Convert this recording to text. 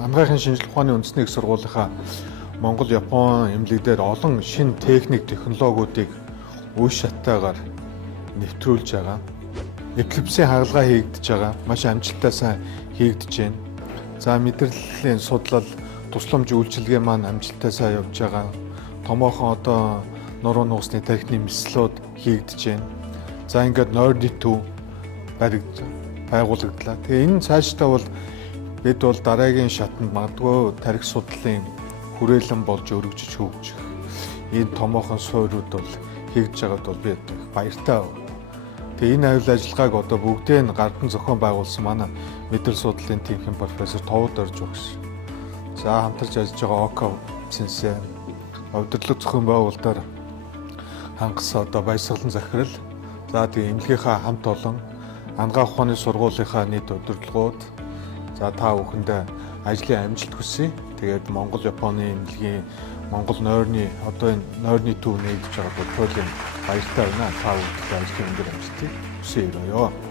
Хамгааллын шинжилгээ ухааны үндэсний их сургуулийнхаа Монгол, Япон эмнэлэг дээр олон шинэ техник, технологиудыг үе шаттайгаар нэвтрүүлж байгаа. Эпилепсийн хагалгаа хийгдэж байгаа. Маш амжилттай сайн хийгдэж байна. За мэдрэлийн судлал, тусламж үйлчилгээ маань амжилттай сайн явж байгаа. Томоохон одоо нуруу нуусны тархины мэслүүд хийгдэж байна. За ингээд нойрны төв байгуулагдлаа. Тэгээ энэ цаашдаа бол бид бол дараагийн шатанд магадгүй тархи судлалын хүрээлэн болж өргөжж хөгжих энэ томоохон суурьуд бол хийгдэж байгаад бол би баяртай. Тэгээ энэ аюул ажиллагааг одоо бүгдээ нь гардан зохион байгуулсан манай мэдрэл судлалын төвийн профессор Товод Орж багш. За хамтарч ажиллаж байгаа ОК сэнсэ удирдлага зохион байгуулалтаар хангасан одоо баясгалан захирал. За тэгээ эмнэлгийнхаа хамт олон ангаа ухааны сургуулийнхаа нийт удирдлагууд. За та бүхэндээ ажлын амжилт хүсье. Тэгээд Монгол, Японы эмнэлгийн Монгол нойрны одоо энэ нойрны төв нэгдэж байгаа бол баяртай байна. Та бүхэнд ажлын өндөр амжилтыг хүсье.